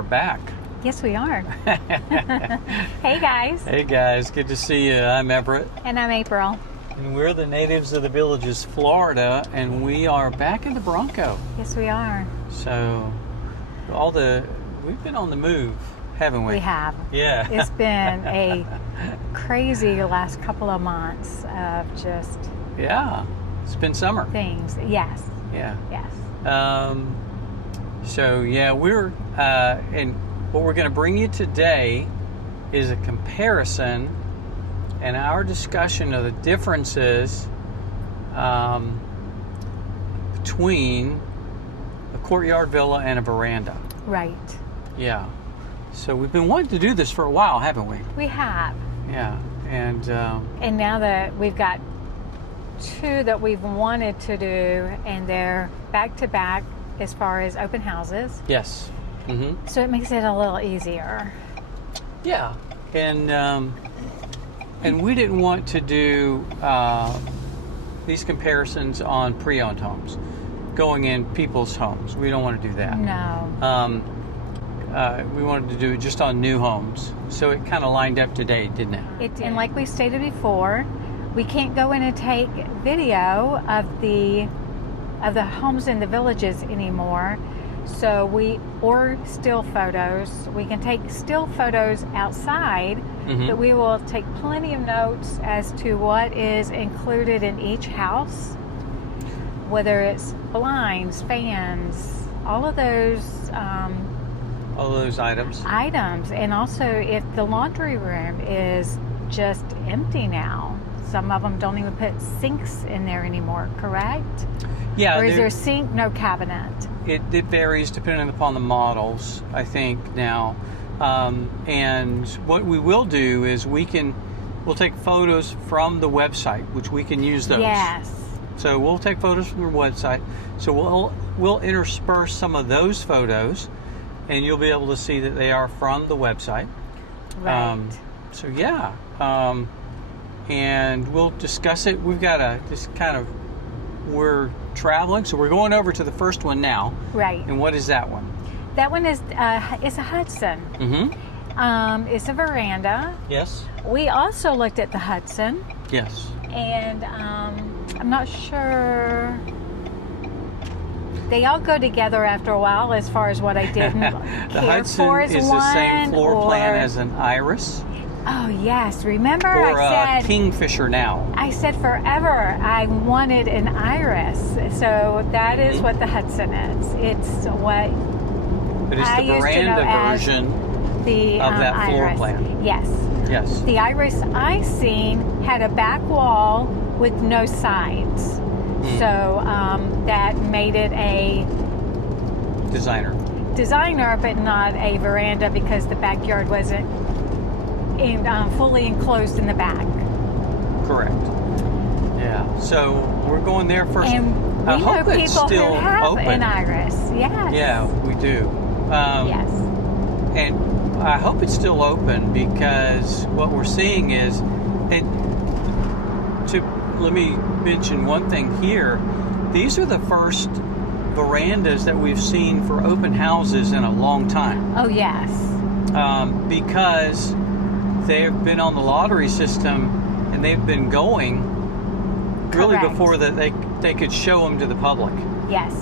are back. Yes, we are. Hey, guys. Hey, guys. Good to see you. I'm Everett. And I'm April. And we're the natives of the Villages, Florida, and we are back in the Bronco. Yes, we are. So, we've been on the move, haven't we? We have. Yeah. It's been a crazy last couple of months of just... Yeah. It's been summer. Things. Yes. Yeah. Yes. We're, and what we're going to bring you today is a comparison and our discussion of the differences between a courtyard villa and a veranda. Right. Yeah. So we've been wanting to do this for a while, haven't we? We have. Yeah. And now that we've got two that we've wanted to do, and they're back to back as far as open houses. Yes. Mm-hmm. So it makes it a little easier. Yeah. And we didn't want to do these comparisons on pre-owned homes, going in people's homes. We don't want to do that. No. We wanted to do it just on new homes. So it kind of lined up today, didn't it? And like we stated before, we can't go in and take video of the homes in the villages anymore. Or still photos. We can take still photos outside, mm-hmm. but we will take plenty of notes as to what is included in each house, whether it's blinds, fans, all of those items. And also if the laundry room is just empty now. Some of them don't even put sinks in there anymore, correct? Yeah. Or is there a sink, no cabinet? It varies depending upon the models, I think, now. And what we will do is we'll take photos from the website, which we can use those. Yes. So we'll take photos from the website. So we'll intersperse some of those photos, and you'll be able to see that they are from the website. Right. And we'll discuss it. We've got we're traveling, so we're going over to the first one now. Right. And what is that one? That one is it's a Hudson. Mm-hmm. It's a veranda. Yes. We also looked at the Hudson. Yes. And I'm not sure. They all go together after a while as far as what I didn't the care Hudson for is one, the same floor plan as an Iris. Oh, yes. Remember or I said... Kingfisher now. I said forever I wanted an Iris. So that is mm-hmm. what the Hudson is. It's what But it's I the used to know veranda as version the, of that floor Iris. plan. Yes. Yes. The Iris I seen had a back wall with no sides. Mm. So that made it a... Designer, but not a veranda because the backyard wasn't fully enclosed in the back. Correct. Yeah. So we're going there first. And I we hope know it's people still who have open. an Iris. Yes. Yeah, we do. Yes. And I hope it's still open because what we're seeing is, let me mention one thing here. These are the first verandas that we've seen for open houses in a long time. Oh, yes. Because they've been on the lottery system and they've been going really Correct. before that they could show them to the public. Yes.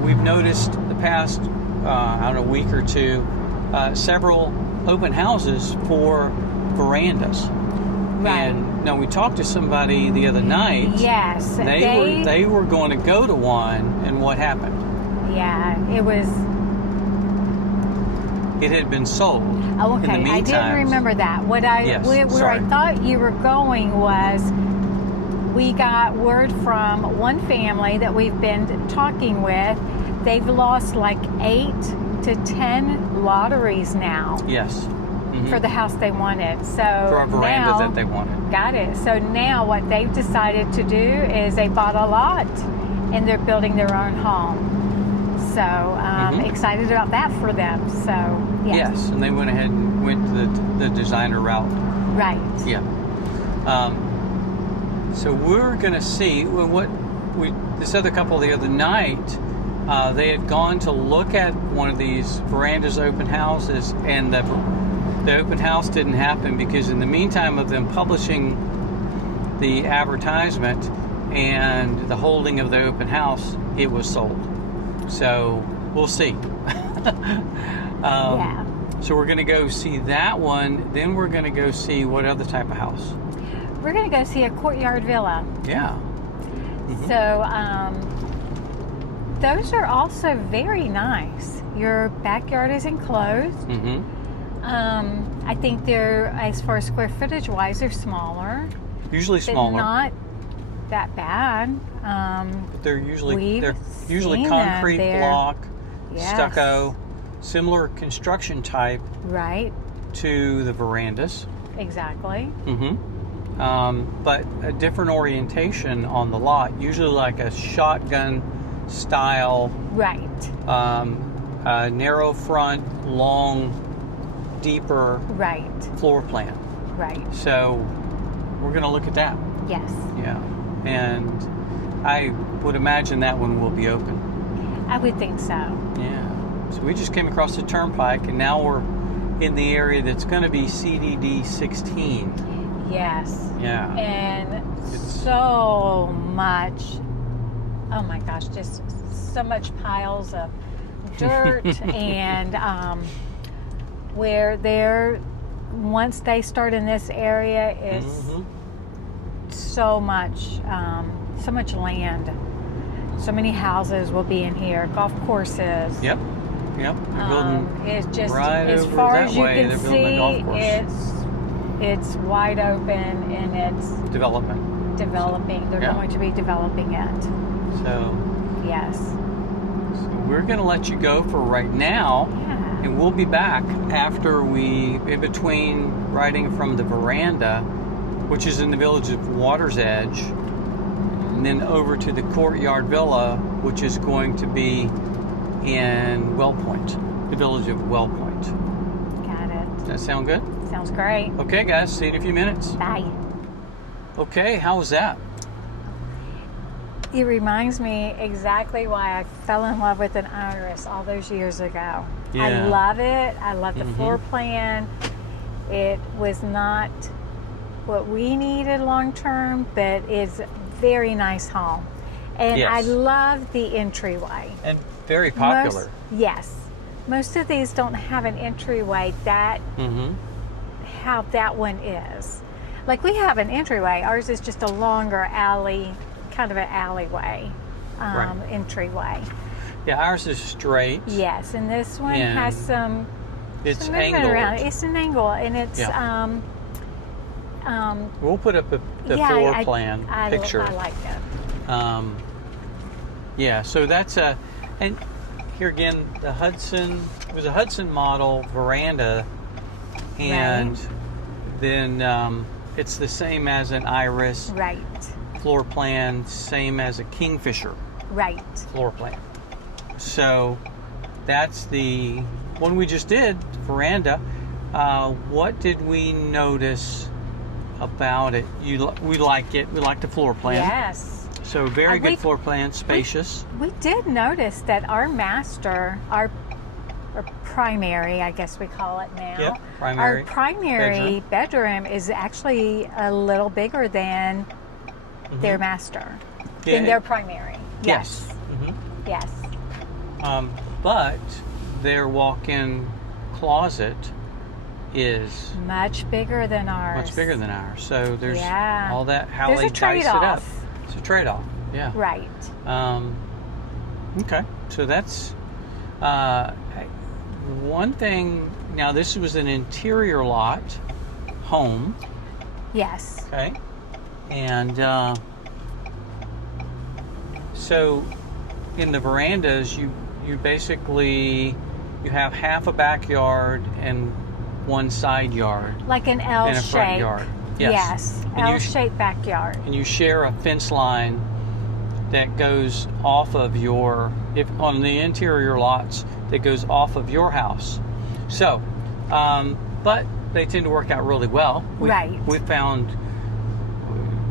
We've noticed the past, week or two, several open houses for verandas. Right. And now we talked to somebody the other night. Yes. They were going to go to one, and what happened? Yeah, it had been sold. Oh, okay. In the meantime, I didn't remember that. Where I thought you were going was we got word from one family that we've been talking with. They've lost like 8 to 10 lotteries now. Yes. Mm-hmm. For the house they wanted. So for a veranda now, that they wanted. Got it. So now what they've decided to do is they bought a lot and they're building their own home. So excited about that for them. So yes, and they went ahead and went the designer route. Right. Yeah. So we're going to see this other couple the other night. they had gone to look at one of these verandas open houses, and the open house didn't happen because in the meantime of them publishing the advertisement and the holding of the open house, it was sold. So we'll see. Yeah. So we're going to go see that one. Then we're going to go see what other type of house? We're going to go see a Courtyard Villa. Yeah. Mm-hmm. So those are also very nice. Your backyard is enclosed. Mm-hmm. I think they're, as far as square footage wise, they're smaller. Usually smaller. They're not that bad. But they're usually seen concrete them. block, Yes. stucco, similar construction type Right. to the verandas. Exactly. Mm-hmm. But a different orientation on the lot, usually like a shotgun style, Right. narrow front, long, deeper Right. floor plan. Right. So we're going to look at that. Yes. Yeah. And I would imagine that one will be open. I would think so. Yeah. So we just came across the turnpike, and now we're in the area that's going to be CDD 16. Yes. Yeah. And so much, oh my gosh, just so much piles of dirt and where they're, once they start in this area, it's Mm-hmm. so much land. So many houses will be in here, golf courses. Yep. Yep. They're building It's just, right as over far that as you way. can They're building a golf course. see, it's wide open and it's Development. developing. They're Yeah. going to be developing it. So Yes. we're going to let you go for right now, Yeah. and we'll be back after in between riding from the veranda, which is in the village of Water's Edge, and then over to the Courtyard Villa, which is going to be in Wellpoint, the village of Wellpoint. Got it. Does that sound good? Sounds great. Okay, guys, see you in a few minutes. Bye. Okay, how was that? It reminds me exactly why I fell in love with an iris all those years ago. Yeah. I love it. I love the Mhm. floor plan. It was not what we needed long term, but it's a very nice home. And Yes. I love the entryway. And very popular. Yes. Most of these don't have an entryway that Mm-hmm. how that one is. Like we have an entryway. Ours is just a longer alley, kind of an alleyway Right. entryway. Yeah, ours is straight. Yes, and this one And has some It's some movement around it. angled. It's an angle, and it's Yeah. We'll put up the yeah, floor plan I picture. I like it. Yeah, so that's and here again, the Hudson, it was a Hudson model veranda, and then it's the same as an Iris Right, floor plan, same as a Kingfisher right. floor plan. So that's the one we just did, veranda. What did we notice about it? We like it. We like the floor plan. Yes. So very good we- floor plan, spacious. We did notice that our master, our primary, I guess we call it now. Yep, primary Our primary bedroom is actually a little bigger than their master, Yeah, than their primary. Yes. Yes. But their walk-in closet is Much bigger than ours. much bigger than ours. So there's Yeah. all that, how There's they a dice it up. trade-off. It's a trade-off, yeah. Right. Okay, so that's one thing. Now this was an interior lot home, Yes. okay, and so in the verandas you basically you have half a backyard and one side yard Like an L and a shape. front yard. Yes. And you L-shaped backyard. and you share a fence line that goes off of your, if on the interior lots, that goes off of your house. So, but they tend to work out really well. Right. We found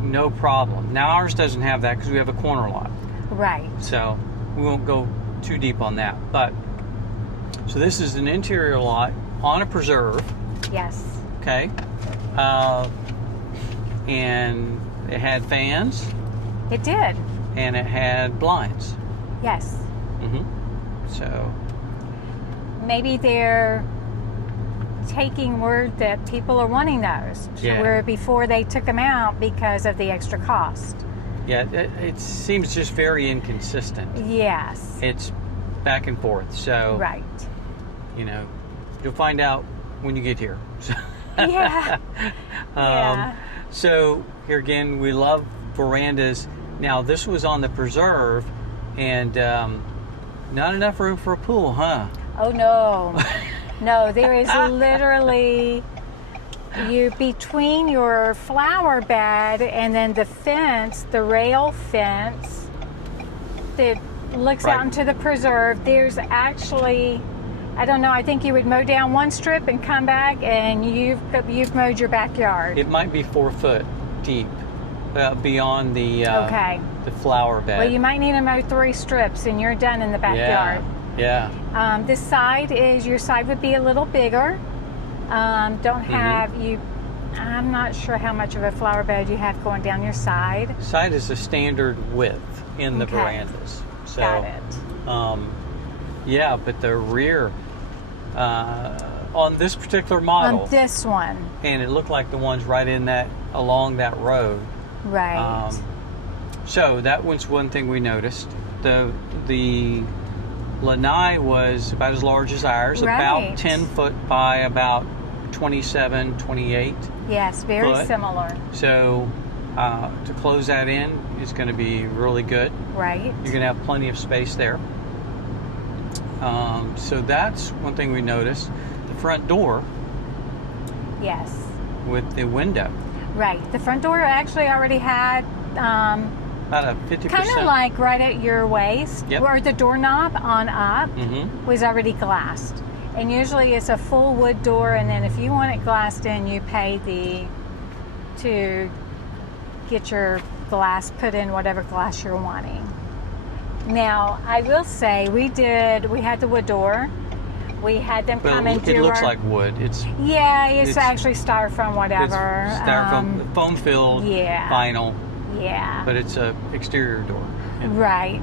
no problem. Now ours doesn't have that because we have a corner lot, Right. so we won't go too deep on that. But so this is an interior lot on a preserve. Yes. Okay. And it had fans. It did. And it had blinds. Yes. So maybe they're taking word that people are wanting those. Yeah. Where before they took them out because of the extra cost. Yeah, it seems just very inconsistent. Yes. It's back and forth. So right. You know, you'll find out when you get here. Yeah. Yeah. So here again, we love verandas. Now this was on the preserve, and not enough room for a pool, huh? Oh no. No, there is literally between your flower bed and then the fence, the rail fence that looks out into the preserve. There's actually, I don't know, I think you would mow down one strip and come back and you've mowed your backyard. It might be 4 foot deep beyond the flower bed. Well, you might need to mow 3 strips and you're done in the backyard. Yeah. This side your side would be a little bigger. Don't have you. I'm not sure how much of a flower bed you have going down your side. Side is a standard width in the verandas. So, got it. Yeah, but the rear on this particular model. On this one. And it looked like the ones right in along that road. Right. So that was one thing we noticed. The lanai was about as large as ours, about 10 foot by about 27, 28. Yes, very similar. So to close that in is going to be really good. Right. You're going to have plenty of space there. So that's one thing we noticed. The front door. Yes. With the window. Right. The front door actually already had about a 50%. Kind of like right at your waist, where the doorknob on up was already glassed. And usually it's a full wood door, and then if you want it glassed in, you pay to get your glass put in whatever glass you're wanting. Now, I will say we had the wood door. We had them come and do it looks like wood. It's actually styrofoam, whatever. It's styrofoam, foam filled, vinyl. Yeah. But it's a exterior door. Right.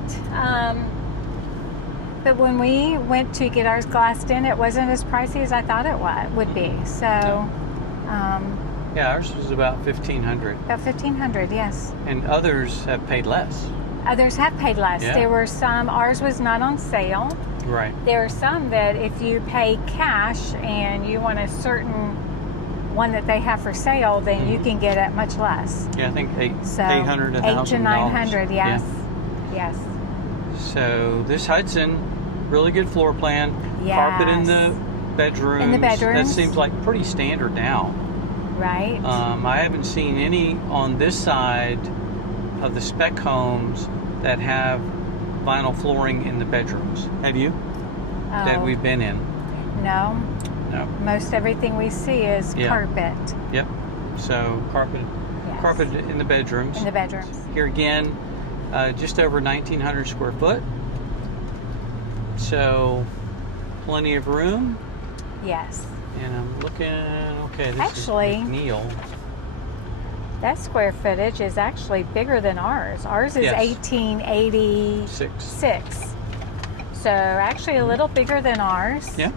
But when we went to get ours glassed in, it wasn't as pricey as I thought it would be. So. Ours was about $1,500. About $1,500, yes. And others have paid less. Others have paid less. Yeah. There were some. Ours was not on sale. Right. There are some that if you pay cash and you want a certain one that they have for sale, then you can get it much less. Yeah, I think $800, $1,000. $800 to $900, yes. Yeah. Yes. So this Hudson, really good floor plan. Yes. Carpet in the bedrooms. In the bedrooms. That seems like pretty standard now. Right. I haven't seen any on this side of the spec homes that have vinyl flooring in the bedrooms. Have you? That we've been in? No. No. Most everything we see is carpet. Yep. So carpet in the bedrooms. In the bedrooms. Here again, just over 1,900 square foot. So plenty of room. Yes. And I'm looking. Okay, this actually, is McNeil. That square footage is actually bigger than ours. Ours is 1886. So actually a little bigger than ours. Yeah.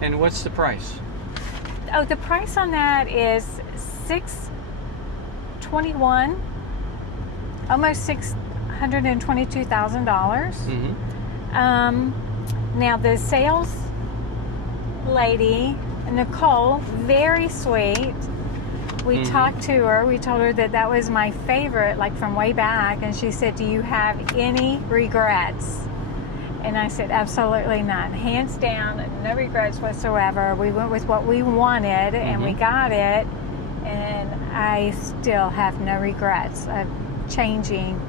And what's the price? Oh, the price on that is $621, almost $622,000. Now the sales lady, Nicole, very sweet. We talked to her. We told her that was my favorite, like from way back, and she said, "Do you have any regrets?" And I said, absolutely none. Hands down, no regrets whatsoever. We went with what we wanted, and we got it. And I still have no regrets of changing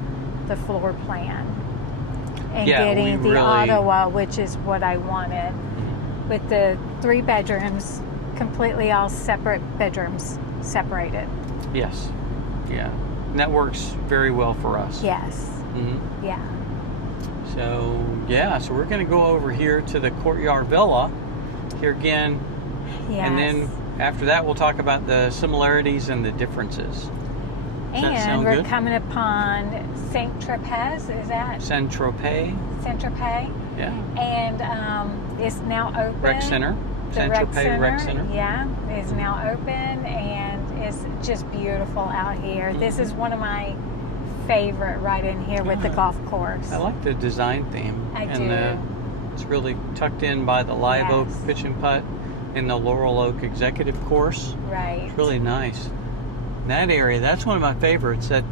the floor plan and getting the Ottawa, which is what I wanted, with the 3 bedrooms, completely all separate bedrooms, separated. Yes. Yeah. And that works very well for us. Yes. Mm-hmm. Yeah. So, yeah, so we're going to go over here to the Courtyard Villa. Here again. Yes. And then after that, we'll talk about the similarities and the differences. And we're coming upon Saint Tropez, is that? Saint Tropez. Saint Tropez. Yeah. And it's now open. Rec Center. The Rec Center. Yeah, is now open, and it's just beautiful out here. Mm-hmm. This is one of my favorite right in here with the golf course. I like the design theme. I do. It's really tucked in by the live oak pitch and putt and the laurel oak executive course. Right. It's really nice. That area, that's one of my favorites. That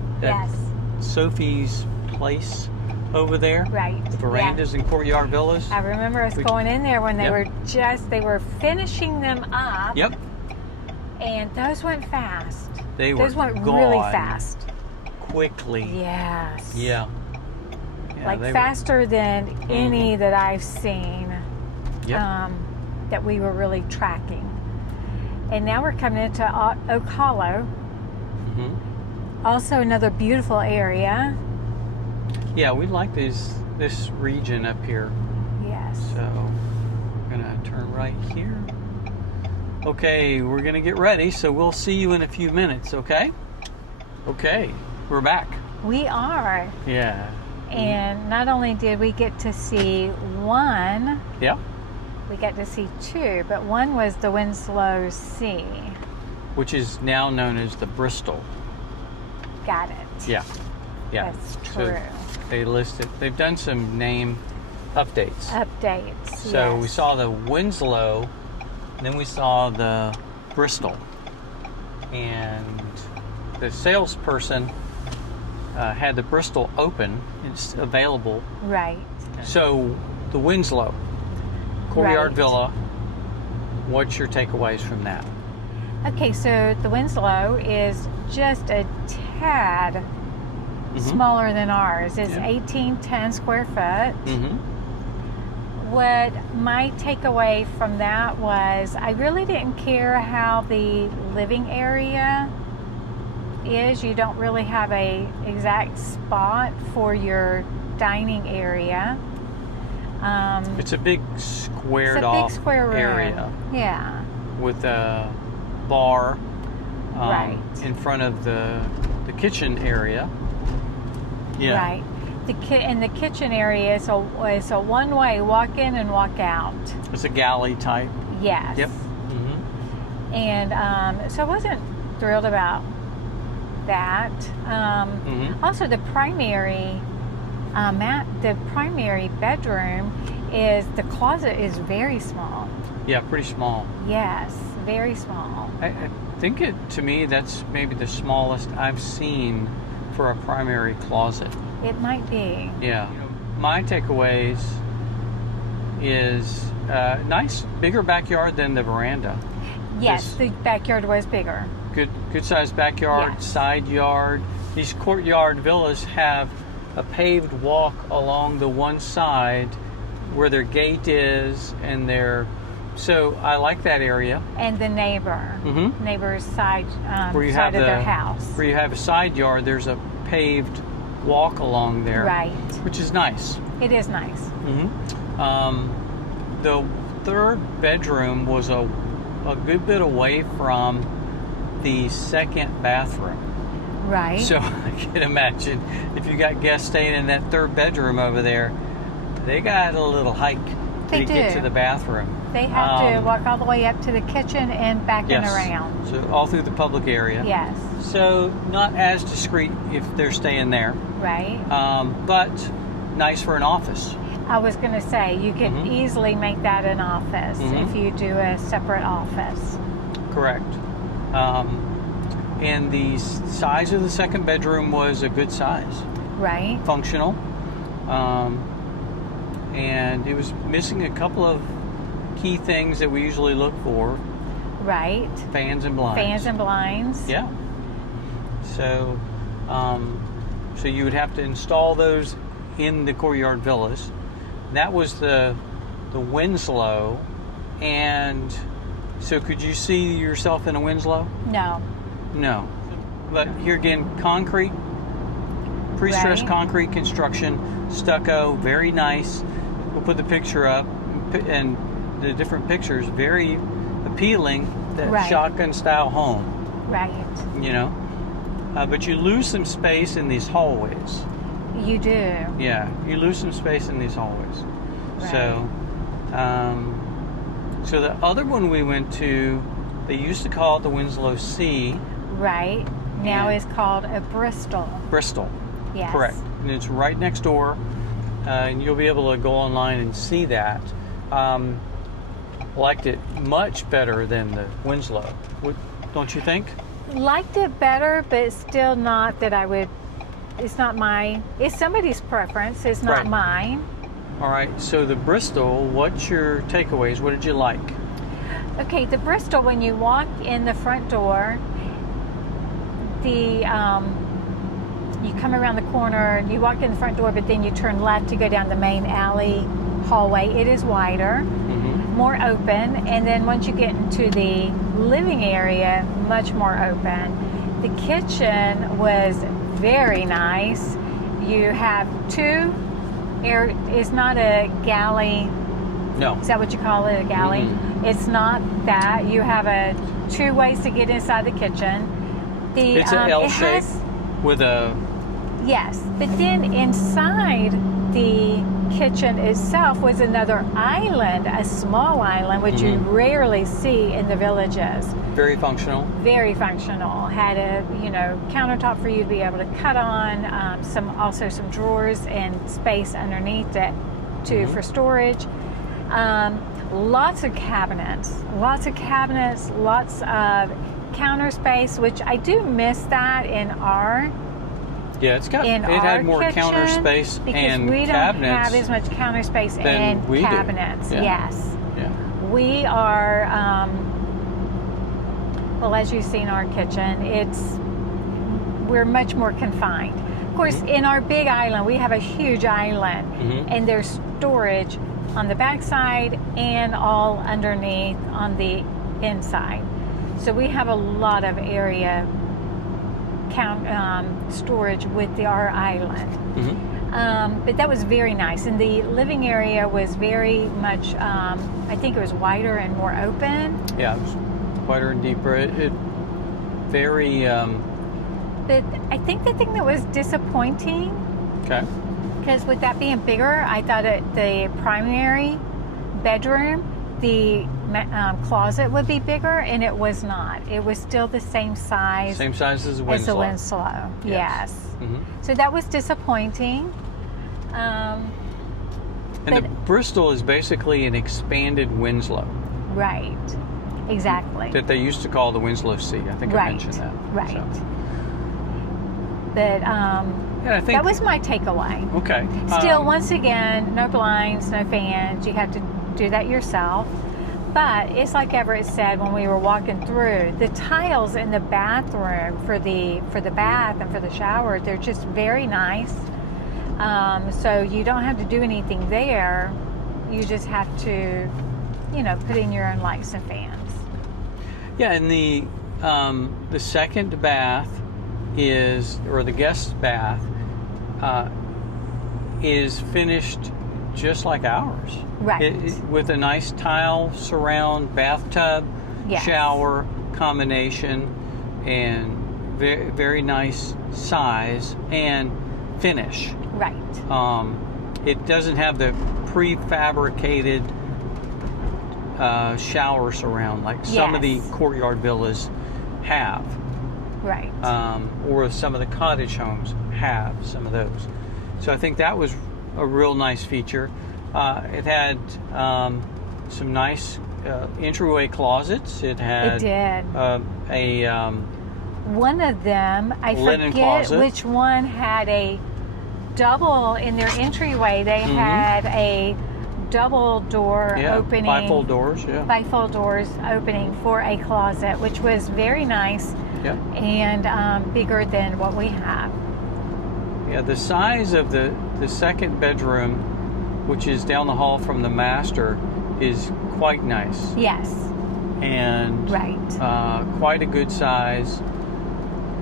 Sophie's Place over there. Right. The verandas and Courtyard Villas. I remember us going in there when they were finishing them up. Yep. And those went fast. Those went gone really fast. Quickly. Yes. Yeah. Like faster than any that I've seen. Yep. That we were really tracking. And now we're coming into Oak Hollow. Mm-hmm. Also another beautiful area. Yeah, we like this region up here. Yes. So I'm gonna turn right here. Okay, we're gonna get ready, so we'll see you in a few minutes, okay? Okay, we're back. We are. Yeah. And not only did we get to see one, we got to see two, but one was the Winslow Sea. Which is now known as the Bristol. Got it. Yeah. Yeah. That's true. So they've done some name updates. So we saw the Winslow, then we saw the Bristol. And the salesperson had the Bristol open. It's available. Right. So the Winslow, Courtyard Villa, what's your takeaways from that? Okay, so the Winslow is just a tad smaller than ours. It's 1810 square foot. Mm-hmm. What my takeaway from that was I really didn't care how the living area is. You don't really have a exact spot for your dining area. It's a big squared off square area. Yeah. With a bar right in front of the kitchen area. Yeah. Right. In the kitchen area is a one-way walk in and walk out. It's a galley type. Yes. Yep. Mm-hmm. And so I wasn't thrilled about that. Also, the primary bedroom the closet is very small. Yeah, pretty small. Yes, very small. I think to me that's maybe the smallest I've seen for a primary closet. It might be. Yeah. My takeaways is nice, bigger backyard than the veranda. Yes, the backyard was bigger. Good sized backyard, yes. Side yard. These courtyard villas have a paved walk along the one side where their gate is, and so I like that area. And the neighbor's side where you side have of their house. Where you have a side yard, there's a paved walk along there. Right. Which is nice. It is nice. Mm-hmm. The third bedroom was a good bit away from the second bathroom. Right. So I can imagine if you got guests staying in that third bedroom over there, they got a little hike to get to the bathroom. They have to walk all the way up to the kitchen and back and around. So all through the public area. Yes. So not as discreet if they're staying there. Right. But nice for an office. I was going to say, you could easily make that an office if you do a separate office. Correct. And the size of the second bedroom was a good size. Right. Functional. And it was missing a couple of key things that we usually look for. Right. Fans and blinds. Fans and blinds. Yeah. So, so you would have to install those in the Courtyard Villas. That was the Winslow. And so could you see yourself in a Winslow? No. No. But here again, concrete, Pre-stressed concrete construction, stucco, very nice. We'll put the picture up, and the different pictures, very appealing. That shotgun-style home. Right. You know, but you lose some space in these hallways. You do. Yeah, you lose some space in these hallways. Right. So the other one we went to, they used to call it the Winslow C. Right. Now it's called a Bristol. Bristol. Yes. Correct. And it's right next door, and you'll be able to go online and see that. Liked it much better than the Winslow. Don't you think? Liked it better, but still not that I would. It's not mine. It's somebody's preference. It's not mine. All right. So the Bristol, what's your takeaways? What did you like? Okay, the Bristol, when you walk in the front door, you come around the corner, you walk in the front door, but then you turn left to go down the main alley hallway. It is wider, more open, and then once you get into the living area, much more open. The kitchen was very nice. You have it's not a galley. No. Is that what you call it, a galley? It's not that. You have two ways to get inside the kitchen. It's an L shape with a... Yes, but then inside the kitchen itself was another island, a small island, which you rarely see in the villages. Very functional. Very functional. Had a countertop for you to be able to cut on. Also some drawers and space underneath it for storage. Lots of cabinets. Lots of counter space, which I do miss that in our. Yeah, it had more kitchen, counter space and cabinets. Because we don't have as much counter space and cabinets. Yeah. Yes. Yeah. We are, well, as you've seen our kitchen, we're much more confined. Of course, in our big island, we have a huge island, and there's storage on the backside and all underneath on the inside. So we have a lot of area storage with our island. But that was very nice. And the living area was very much, I think it was wider and more open. Yeah, it was wider and deeper. It very... But I think the thing that was disappointing, because with that being bigger, I thought the primary bedroom, the closet would be bigger, and it was not. It was still the same size. Same size as the Winslow. As the Winslow, yes. So that was disappointing. And the Bristol is basically an expanded Winslow. Right. Exactly. That they used to call the Winslow C. I think I mentioned that. Right. So. But I think that was my takeaway. Okay. Still, once again, no blinds, no fans. You have to do that yourself. But it's like Everett said when we were walking through, the tiles in the bathroom for the bath and for the shower, they're just very nice. So you don't have to do anything there. You just have to, put in your own lights and fans. Yeah, and the second bath the guest bath is finished just like ours. Right. With a nice tile surround, bathtub, shower combination, and very, very nice size and finish. Right. It doesn't have the prefabricated shower surround like some of the Courtyard villas have. Right. Or some of the cottage homes have some of those. So I think that was a real nice feature. It had some nice entryway closets. It did. One of them, I forget closet. Which one, had a double in their entryway. They had a double door opening. Bifold doors, Bifold doors opening for a closet, which was very nice. Yeah. And bigger than what we have. Yeah, the size of the second bedroom, which is down the hall from the master, is quite nice. Yes. And quite a good size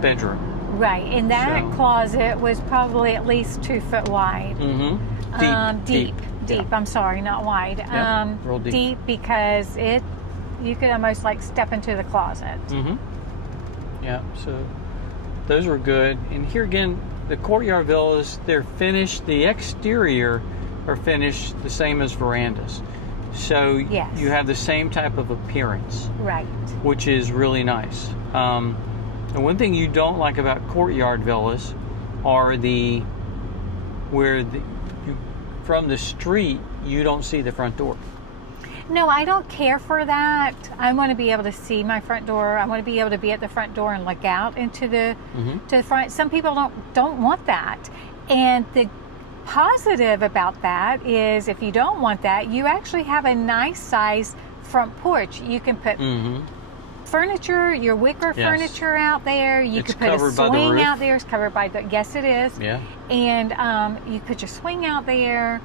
bedroom. Right, and that closet was probably at least 2 foot wide. Mm-hmm. Deep. Yeah. I'm sorry, not wide. Yeah, real deep. Because you could almost like step into the closet. Mm-hmm. Yeah, so those were good. And here again, the Courtyard Villas, they're finished. The exterior are finished the same as verandas. So you have the same type of appearance. Right. Which is really nice. And one thing you don't like about Courtyard Villas are from the street, you don't see the front door. No, I don't care for that. I want to be able to see my front door. I want to be able to be at the front door and look out into the to the front. Some people don't want that. And the positive about that is if you don't want that, you actually have a nice size front porch. You can put furniture, your wicker furniture out there. You could put a swing out there. It's covered by the, yes it is. Yeah. And you put your swing out there.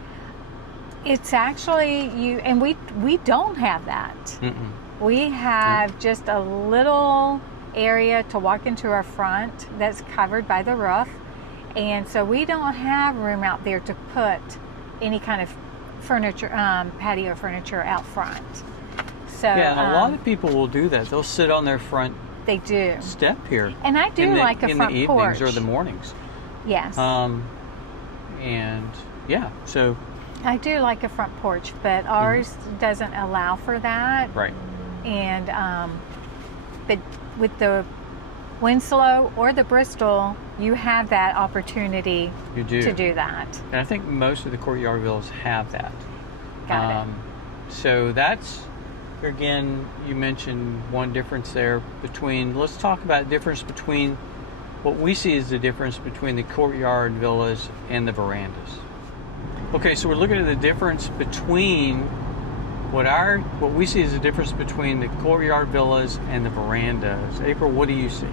It's actually and we don't have that. Mm-mm. We have just a little area to walk into our front that's covered by the roof. And so we don't have room out there to put any kind of furniture, patio furniture out front. So and a lot of people will do that. They'll sit on their front step here. And I do like a front porch. In the evenings or the mornings. Yes. And so I do like a front porch, but ours doesn't allow for that. Right. And but with the Winslow or the Bristol, you have that opportunity to do that. And I think most of the Courtyard Villas have that. Got it. So that's, again, you mentioned one difference there let's talk about the difference between what we see as the difference between the Courtyard Villas and the verandas. Okay, so we're looking at the difference between what we see as the difference between the Courtyard Villas and the verandas. April, what do you see?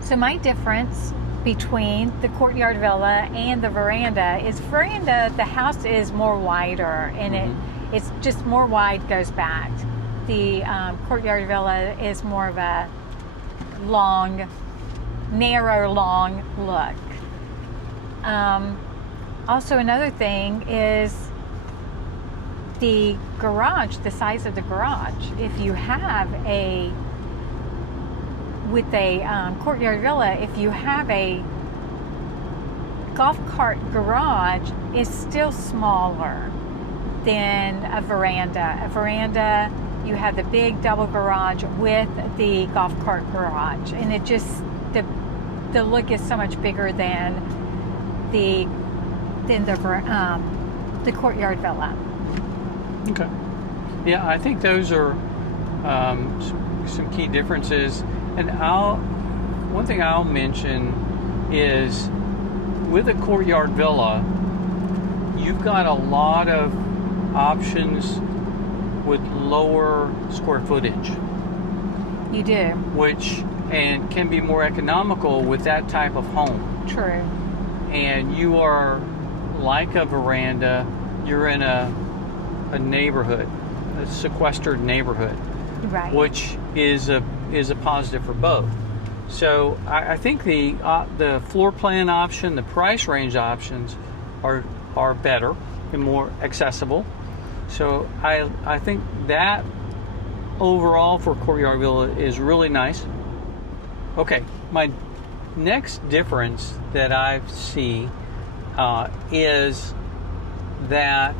So my difference between the Courtyard Villa and the veranda is the house is more wider and it's just more wide, goes back. The Courtyard Villa is more of a narrow, long look. Also, another thing is the garage, the size of the garage. If you have with a Courtyard Villa, if you have a golf cart garage, it's still smaller than a veranda. A veranda, you have the big double garage with the golf cart garage, and it just the look is so much bigger than the Courtyard Villa. Okay. Yeah, I think those are some key differences. And one thing I'll mention is with a Courtyard Villa, you've got a lot of options with lower square footage. You do. Which can be more economical with that type of home. True. And you are like a veranda, you're in a neighborhood, a sequestered neighborhood. Right. Which is a positive for both. So I think the floor plan option, the price range options are better and more accessible. So I think that overall for Courtyard Villa is really nice. Okay, my next difference that I see is that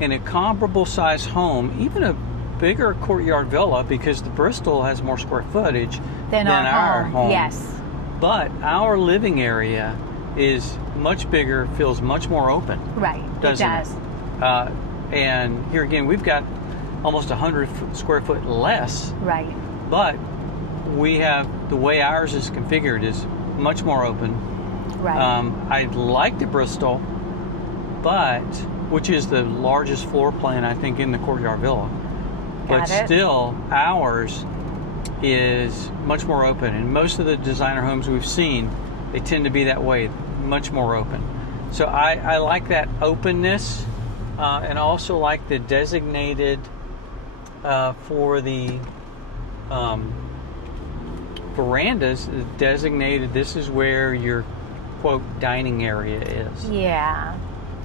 in a comparable size home, even a bigger Courtyard Villa, because the Bristol has more square footage than our home. Yes. But our living area is much bigger, feels much more open. Right, it does. And here again, we've got almost 100 square foot less. Right. But we have, the way ours is configured is much more open. Right. I like the Bristol, which is the largest floor plan, I think, in the Courtyard Villa. But still, ours is much more open. And most of the designer homes we've seen, they tend to be that way, much more open. So I like that openness, and also like the designated for the verandas is designated, this is where your, quote, dining area is. Yeah.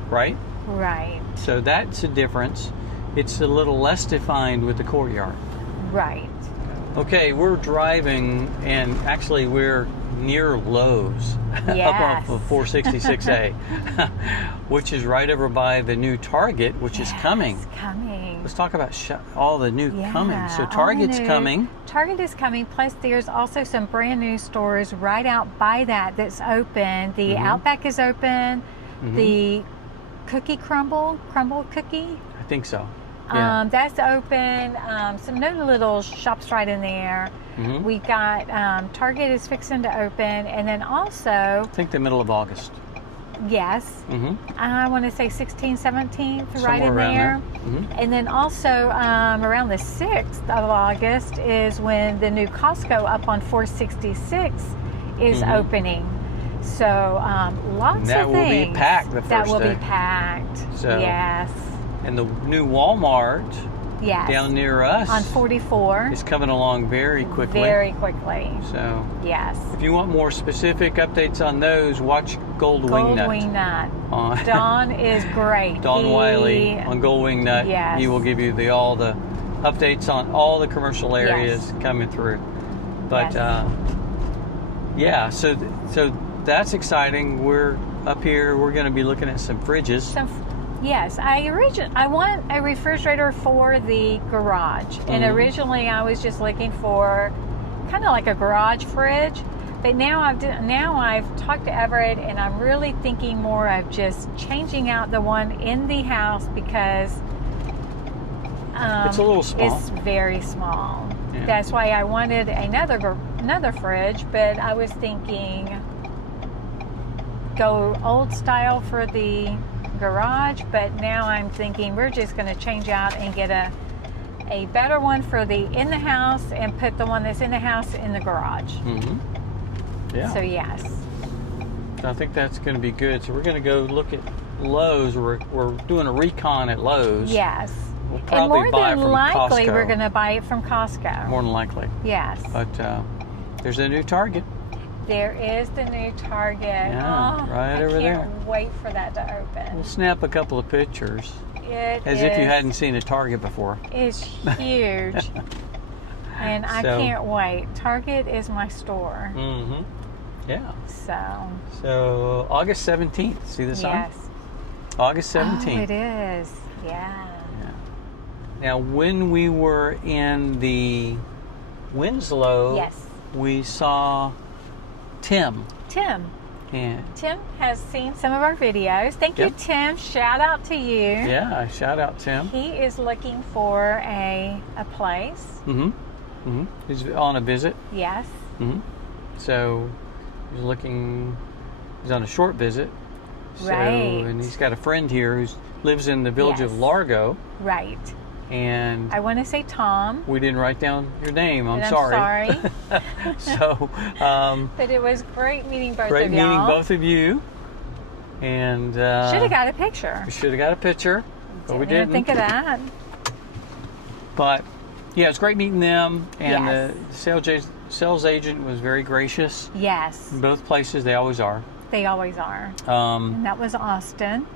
Right? Right. So that's a difference. It's a little less defined with the courtyard. Right. Okay, we're driving, and actually we're near Lowe's. Yes. Up off of 466A, which is right over by the new Target, which is coming. Let's talk about all the new coming. So Target's coming. Target is coming. Plus, there's also some brand new stores right out by that's open. The Outback is open. The crumble cookie. I think so. Yeah. That's open. Some new little shops right in there. We got Target is fixing to open, and then also I think the middle of August. Yes. I want to say 16th, 17th, right in there. And then also around the 6th of August is when the new Costco up on 466 is opening. So lots of things. That will be packed the first day. That will be packed. So, yes. And the new Walmart down near us on 44 is coming along very quickly. Very quickly. So yes. If you want more specific updates on those, watch Gold Wing Nut. Don is great. Don Wiley on Gold Wing Nut. Yes. He will give you all the updates on all the commercial areas coming through. But so that's exciting. We're up here. We're going to be looking at some fridges. Yes, I want a refrigerator for the garage, and originally I was just looking for kind of like a garage fridge. But now I've talked to Everett, and I'm really thinking more of just changing out the one in the house because it's a little small. It's very small. Yeah. That's why I wanted another fridge, but I was thinking go old style for the garage, but now I'm thinking we're just going to change out and get a better one for the in the house and put the one that's in the house in the garage. Yeah. So yes. I think that's going to be good. So we're going to go look at Lowe's. We're doing a recon at Lowe's. Yes. We'll probably buy it from Costco. More than likely, we're going to buy it from Costco. More than likely. Yes. But there's a new Target. There is the new Target. Yeah, right over there. I can't wait for that to open. We'll snap a couple of pictures. As if you hadn't seen a Target before. It's huge. And I can't wait. Target is my store. Yeah. So August 17th. See the sign? Yes. August 17th. Oh, it is. Yeah. Now, when we were in the Winslow, we saw Tim. Yeah. Tim has seen some of our videos. Thank you, Tim. Shout out to you. Yeah, shout out, Tim. He is looking for a place. He's on a visit. Yes. So he's on a short visit. Right. And he's got a friend here who lives in the village of Largo. Right. And I want to say Tom. We didn't write down your name. I'm sorry. So, but it was great meeting both of y'all. Great meeting both of you. And should have got a picture. We should have got a picture, but we didn't. Think of that. But yeah, it's great meeting them, and the sales agent was very gracious. Yes. In both places, they always are. They always are. And that was Austin.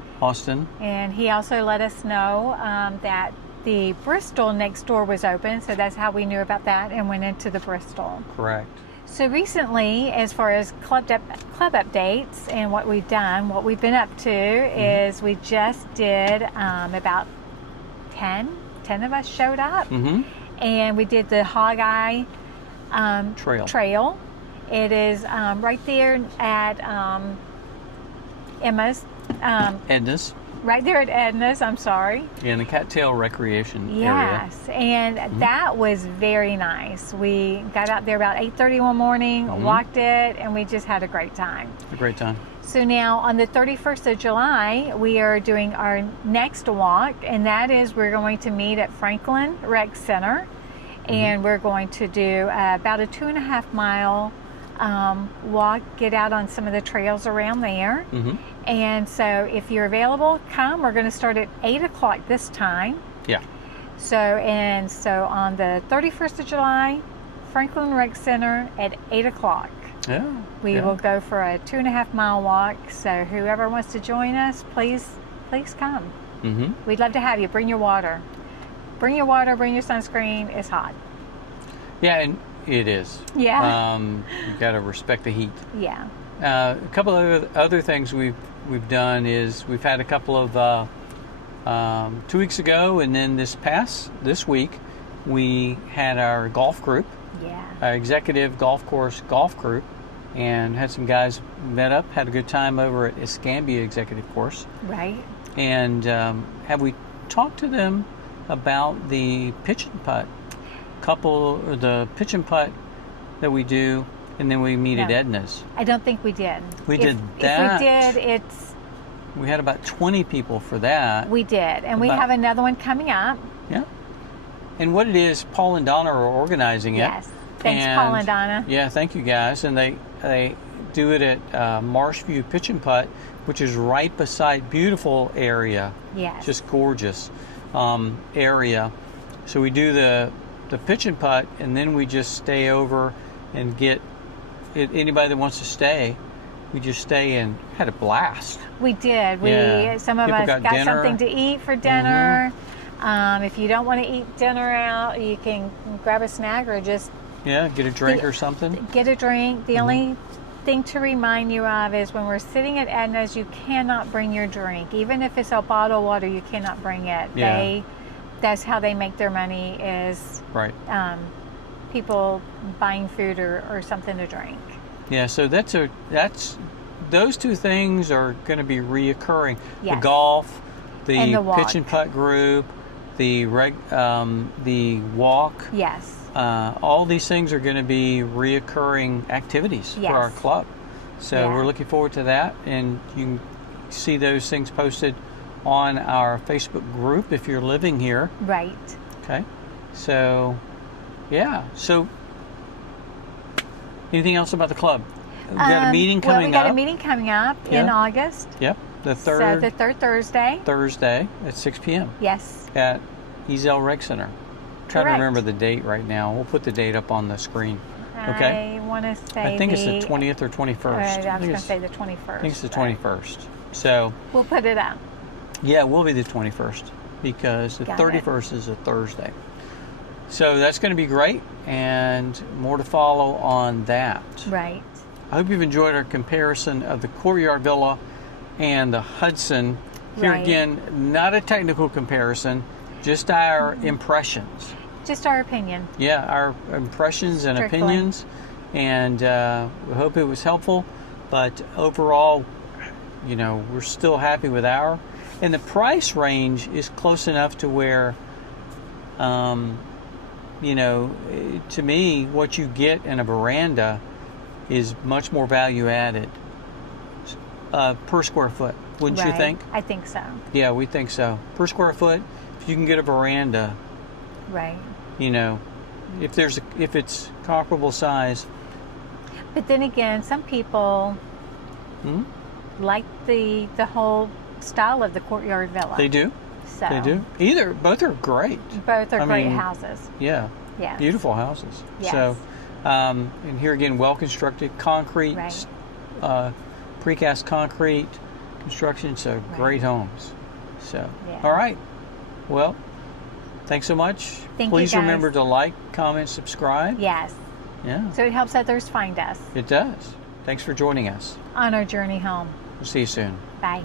And he also let us know that the Bristol next door was open, so that's how we knew about that and went into the Bristol. Correct. So recently, as far as club updates and what we've done, what we've been up to is we just did about 10 of us showed up, and we did the Hog Eye Trail. It is right there at Edna's. Right there at Edna's, I'm sorry. Yeah, in the Cattail Recreation area. Yes, and that was very nice. We got out there about 8:30 one morning, walked it, and we just had a great time. A great time. So now on the 31st of July, we are doing our next walk, and that is we're going to meet at Franklin Rec Center, and we're going to do about a 2.5 mile walk, get out on some of the trails around there. And so if you're available, come. We're going to start at 8 o'clock this time. Yeah. So on the 31st of July Franklin Rec Center at 8 o'clock. Yeah. We will go for a 2.5-mile walk. So whoever wants to join us, please come. Mm-hmm. We'd love to have you. Bring your water. Bring your water. Bring your sunscreen. It's hot. Yeah, and it is. Yeah. You've got to respect the heat. Yeah. A couple of other things we've done is we've had a couple of 2 weeks ago, and then this week we had our golf group. Yeah. Our executive golf course golf group, and had some guys met up, had a good time over at Escambia Executive Course. Right. And have we talked to them about the pitch and putt the pitch and putt that we do, and then we meet at Edna's? I don't think we did. We did that. If we did, we had about 20 people for that. We did, and we have another one coming up. Yeah. And what it is, Paul and Donna are organizing it. Yes. Thanks, Paul and Donna. Yeah, thank you guys. And they do it at Marshview Pitch and Putt, which is right beside beautiful area. Yes. Just gorgeous area. So we do the pitch and putt, and then we just stay over and get anybody that wants to stay. We just stay and had a blast. We did. Some of People us got something to eat for dinner. Mm-hmm. If you don't want to eat dinner out, you can grab a snack or just get a drink or something. Get a drink. The only thing to remind you of is when we're sitting at Edna's, you cannot bring your drink. Even if it's a bottle of water, you cannot bring it. Yeah. That's how they make their money, is people buying food or something to drink. Yeah, so those two things are going to be reoccurring. Yes. The golf, the walk. pitch and putt group, the walk. Yes. All these things are going to be reoccurring activities for our club. So we're looking forward to that, and you can see those things posted on our Facebook group if you're living here. Right. Okay. So, So, anything else about the club? We got a meeting coming up. We got a meeting coming up in August. Yep. The third Thursday. Thursday at 6 p.m. Yes. At Ezel Rec Center. I'm trying to remember the date right now. We'll put the date up on the screen. Okay. I want to say I think it's the 20th or 21st. I was going to say the 21st. I think it's the 21st. So we'll put it up. Yeah, it will be the 21st because the 31st is a Thursday. So that's going to be great, and more to follow on that. Right. I hope you've enjoyed our comparison of the Courtyard Villa and the Hudson. Here again, not a technical comparison, just our impressions. Just our opinion. Yeah, our impressions and opinions, and we hope it was helpful. But overall, we're still happy with and the price range is close enough to where, to me, what you get in a veranda is much more value added per square foot. Wouldn't you think? I think so. Yeah, we think so. Per square foot, if you can get a veranda, right? If it's comparable size. But then again, some people like the whole style of the Courtyard Villa. They do. So they do. Both are great. Both are great houses. Yeah. Yeah. Beautiful houses. Yes. So, and here again, well constructed concrete, precast concrete construction. So great homes. So all right. Well, thanks so much. Please remember to like, comment, subscribe. Yes. Yeah. So it helps others find us. It does. Thanks for joining us On our journey home. We'll see you soon. Bye.